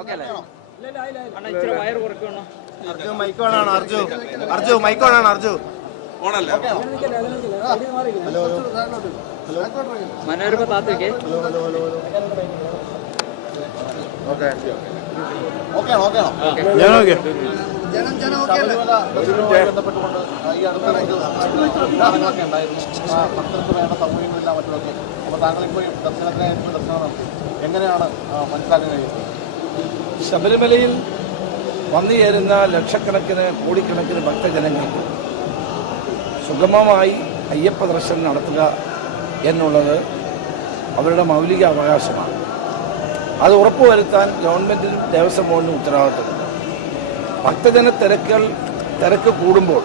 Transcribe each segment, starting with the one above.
Okay അല്ലേ? അണ്ണാ ഇച്ചിരി വയർ കുറയ്ക്കണം അർജു മൈക്ക് അർജു. അർജു മൈക്ക് വേണാണ് അർജു. മനോരമ താത്തയ്ക്ക്? ഓക്കെ ഞാൻ ഓക്കെ. ശബരിമലയുമായി ബന്ധപ്പെട്ടുകൊണ്ട് ഈ അടുത്തിടയ്ക്ക് വിവാദങ്ങളൊക്കെ ഉണ്ടായിരുന്നു. ആ ഭക്തർക്ക് വേണ്ട സൗകര്യങ്ങളില്ല മറ്റൊക്കെ അപ്പോൾ താങ്കൾ ഇപ്പോൾ ദർശനത്തിനായി ദർശനം നടത്തി. എങ്ങനെയാണ് മനസ്സിലാക്കാൻ കഴിയുന്നത്? ശബരിമലയിൽ വന്നു ചേരുന്ന ലക്ഷക്കണക്കിന് കോടിക്കണക്കിന് ഭക്തജനങ്ങൾക്ക് സുഗമമായി അയ്യപ്പ ദർശനം നടത്തുക എന്നുള്ളത് അവരുടെ മൗലിക അവകാശമാണ് അത് ഉറപ്പുവരുത്താൻ ഗവൺമെന്റിനും ദേവസ്വം ബോർഡിനും ഉത്തരവാദിത്തമുണ്ട്. ഭക്തജന തിരക്കുകൾ തിരക്ക് കൂടുമ്പോൾ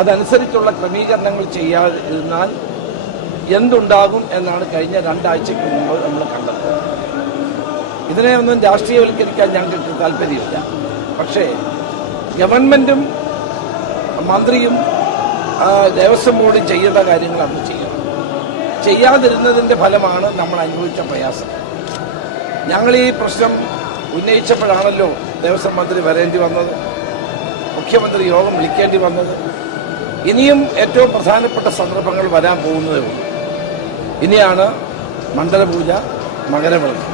അതനുസരിച്ചുള്ള ക്രമീകരണങ്ങൾ ചെയ്യാതിരുന്നാൽ എന്തുണ്ടാകും എന്നാണ് കഴിഞ്ഞ രണ്ടാഴ്ചയ്ക്ക് മുമ്പ് നമ്മൾ കണ്ടത്. ഇതിനെ ഒന്നും രാഷ്ട്രീയവൽക്കരിക്കാൻ ഞങ്ങൾക്ക് താല്പര്യമില്ല. പക്ഷേ ഗവൺമെന്റും മന്ത്രിയും ദേവസ്വം ബോർഡും ചെയ്യേണ്ട കാര്യങ്ങൾ അന്ന് ചെയ്യണം. ചെയ്യാതിരുന്നതിന്റെ ഫലമാണ് നമ്മൾ അനുഭവിച്ച പ്രയാസം. ഞങ്ങൾ ഈ പ്രശ്നം ഉന്നയിച്ചപ്പോഴാണല്ലോ ദേവസ്വം മന്ത്രി വരേണ്ടി വന്നത്. മുഖ്യമന്ത്രി യോഗം വിളിക്കേണ്ടി വന്നത്. ഇനിയും ഏറ്റവും പ്രധാനപ്പെട്ട സന്ദർഭങ്ങൾ വരാൻ പോകുന്നതേ ഉള്ളൂ. ഇനിയാണ് മണ്ഡലപൂജ മകരവിളക്ക്.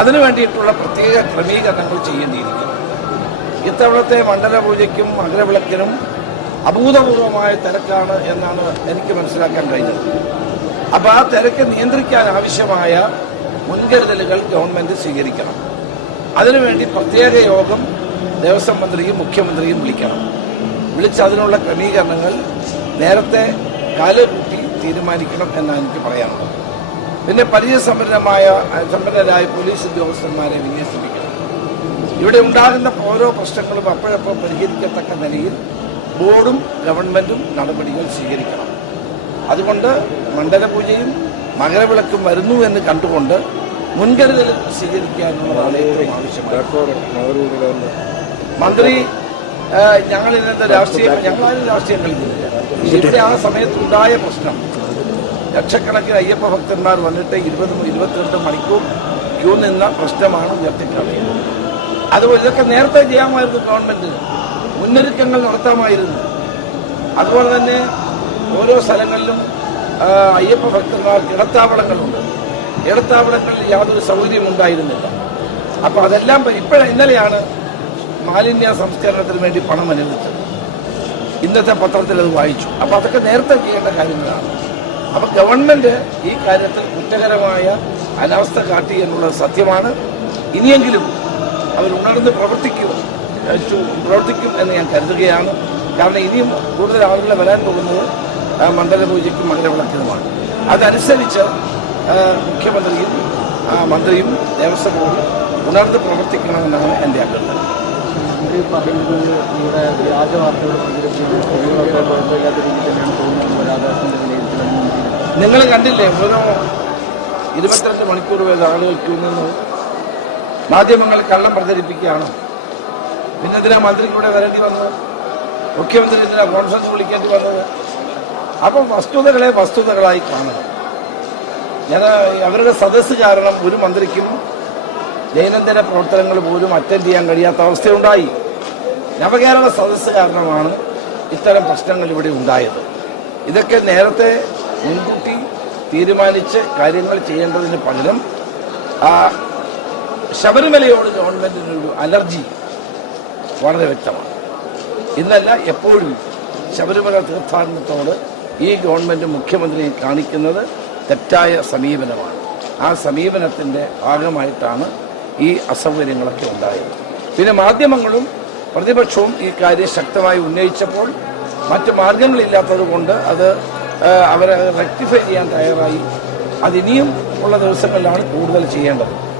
അതിനു വേണ്ടിയിട്ടുള്ള പ്രത്യേക ക്രമീകരണങ്ങൾ ചെയ്യേണ്ടിയിരിക്കും ഇത്തവണത്തെ മണ്ഡലപൂജയ്ക്കും മകരവിളക്കിനും അഭൂതപൂർവമായ തിരക്കാണ് എന്നാണ് എനിക്ക് മനസ്സിലാക്കാൻ കഴിഞ്ഞത്. അപ്പോൾ ആ തിരക്ക് നിയന്ത്രിക്കാൻ ആവശ്യമായ മുൻകരുതലുകൾ ഗവൺമെന്റ് സ്വീകരിക്കണം. അതിനുവേണ്ടി പ്രത്യേക യോഗം ദേവസ്വം മന്ത്രിയും മുഖ്യമന്ത്രിയും വിളിക്കണം. വിളിച്ച് അതിനുള്ള ക്രമീകരണങ്ങൾ നേരത്തെ കാലുകൂട്ടി തീരുമാനിക്കണം എന്നാണ് എനിക്ക് പറയാനുള്ളത്. പിന്നെ പരിചയസമ്പന്നമായ സമ്പന്നരായ പോലീസ് ഉദ്യോഗസ്ഥന്മാരെ വിന്യസിപ്പിക്കണം. ഇവിടെ ഉണ്ടാകുന്ന ഓരോ പ്രശ്നങ്ങളും അപ്പോഴപ്പോൾ പരിഹരിക്കത്തക്ക നിലയിൽ ബോർഡും ഗവൺമെന്റും നടപടികൾ സ്വീകരിക്കണം. അതുകൊണ്ട് മണ്ഡലപൂജയും മകരവിളക്കും വരുന്നു എന്ന് കണ്ടുകൊണ്ട് മുൻകരുതൽ സ്വീകരിക്കാനുള്ളതാണ് ഏറ്റവും ആവശ്യമാണ് മന്ത്രി ഞങ്ങൾ രാഷ്ട്രീയം ഞങ്ങളാരും രാഷ്ട്രീയം കളിക്കുന്നില്ല. ഇവിടെ ആ സമയത്തുണ്ടായ പ്രശ്നം. ലക്ഷക്കണക്കിന് അയ്യപ്പ ഭക്തന്മാർ വന്നിട്ട് ഇരുപത് ഇരുപത്തിരണ്ട് മണിക്കൂർ ക്യൂ നിന്ന പ്രശ്നമാണ് ഉയർത്തിക്കാണിയത് അതുപോലെ ഇതൊക്കെ നേരത്തെ ചെയ്യാമായിരുന്നു ഗവൺമെന്റിന് മുന്നൊരുക്കങ്ങൾ നടത്താമായിരുന്നു. അതുപോലെ തന്നെ ഓരോ സ്ഥലങ്ങളിലും അയ്യപ്പ ഭക്തന്മാർക്ക് ഇടത്താവളങ്ങളുണ്ട്. ഇടത്താവളങ്ങളിൽ യാതൊരു സൗകര്യം ഉണ്ടായിരുന്നില്ല. അപ്പോൾ അതെല്ലാം ഇപ്പോഴ ഇന്നലെയാണ് മാലിന്യ സംസ്കരണത്തിന് വേണ്ടി പണം അനുവദിച്ചത്. ഇന്നത്തെ പത്രത്തിൽ അത് വായിച്ചു. അപ്പോൾ അതൊക്കെ നേരത്തെ ചെയ്യേണ്ട കാര്യങ്ങളാണ്. അപ്പോൾ ഗവൺമെന്റ് ഈ കാര്യത്തിൽ കുറ്റകരമായ അനാവസ്ഥ കാട്ടി എന്നുള്ളത് സത്യമാണ്. ഇനിയെങ്കിലും അവർ ഉണർന്ന് പ്രവർത്തിക്കും പ്രവർത്തിക്കും എന്ന് ഞാൻ കരുതുകയാണ്. കാരണം ഇനിയും കൂടുതൽ ആളുകൾ വരാൻ പോകുന്നത് മണ്ഡലപൂജയ്ക്കും മകരവിളക്കിനുമാണ് അതനുസരിച്ച് മുഖ്യമന്ത്രിയും മന്ത്രിയും ദേവസ്വം ബോർഡും ഉണർന്ന് പ്രവർത്തിക്കണമെന്നാണ് എന്റെ അഭ്യർത്ഥന നിങ്ങൾ കണ്ടില്ലേ? ഓരോ ഇരുപത്തിരണ്ട് മണിക്കൂർ വരെ ആളുകൾ ക്യൂ നിന്ന്. മാധ്യമങ്ങൾ കള്ളം പ്രചരിപ്പിക്കുകയാണ്. പിന്നെ എന്തിനാ മന്ത്രി കൂടെ വരേണ്ടി വന്നത്. മുഖ്യമന്ത്രി എന്തിനാ കോൺഫറൻസ് വിളിക്കേണ്ടി വന്നത്. അപ്പം വസ്തുതകളെ വസ്തുതകളായി കാണുക. ഞാൻ അവരുടെ സദസ്സ് കാരണം ഒരു മന്ത്രിക്കും ദൈനംദിന പ്രവർത്തനങ്ങൾ പോലും അറ്റൻഡ് ചെയ്യാൻ കഴിയാത്ത അവസ്ഥയുണ്ടായി. നവകേരള സദസ്സ് കാരണമാണ് ഇത്തരം പ്രശ്നങ്ങൾ ഇവിടെ ഉണ്ടായത്. ഇതൊക്കെ നേരത്തെ മുൻകൂട്ടി തീരുമാനിച്ച് കാര്യങ്ങൾ ചെയ്യേണ്ടതിന് പകരം ആ, ശബരിമലയോട് ഗവൺമെന്റിനൊരു അലർജി വളരെ വ്യക്തമാണ്. ഇന്നല്ല എപ്പോഴും ശബരിമല തീർത്ഥാടനത്തോട് ഈ ഗവൺമെന്റ് മുഖ്യമന്ത്രി കാണിക്കുന്നത് തെറ്റായ സമീപനമാണ്. ആ സമീപനത്തിന്റെ ഭാഗമായിട്ടാണ് ഈ അസൗകര്യങ്ങളൊക്കെ ഉണ്ടായത്. പിന്നെ മാധ്യമങ്ങളും പ്രതിപക്ഷവും ഈ കാര്യം ശക്തമായി ഉന്നയിച്ചപ്പോൾ മറ്റ് മാർഗങ്ങളില്ലാത്തത് കൊണ്ട് അത് അവരെ റെക്ടിഫൈ ചെയ്യാൻ തയ്യാറായി. അതിനിയും ഉള്ള ദിവസങ്ങളിലാണ് കൂടുതൽ ചെയ്യേണ്ടത്.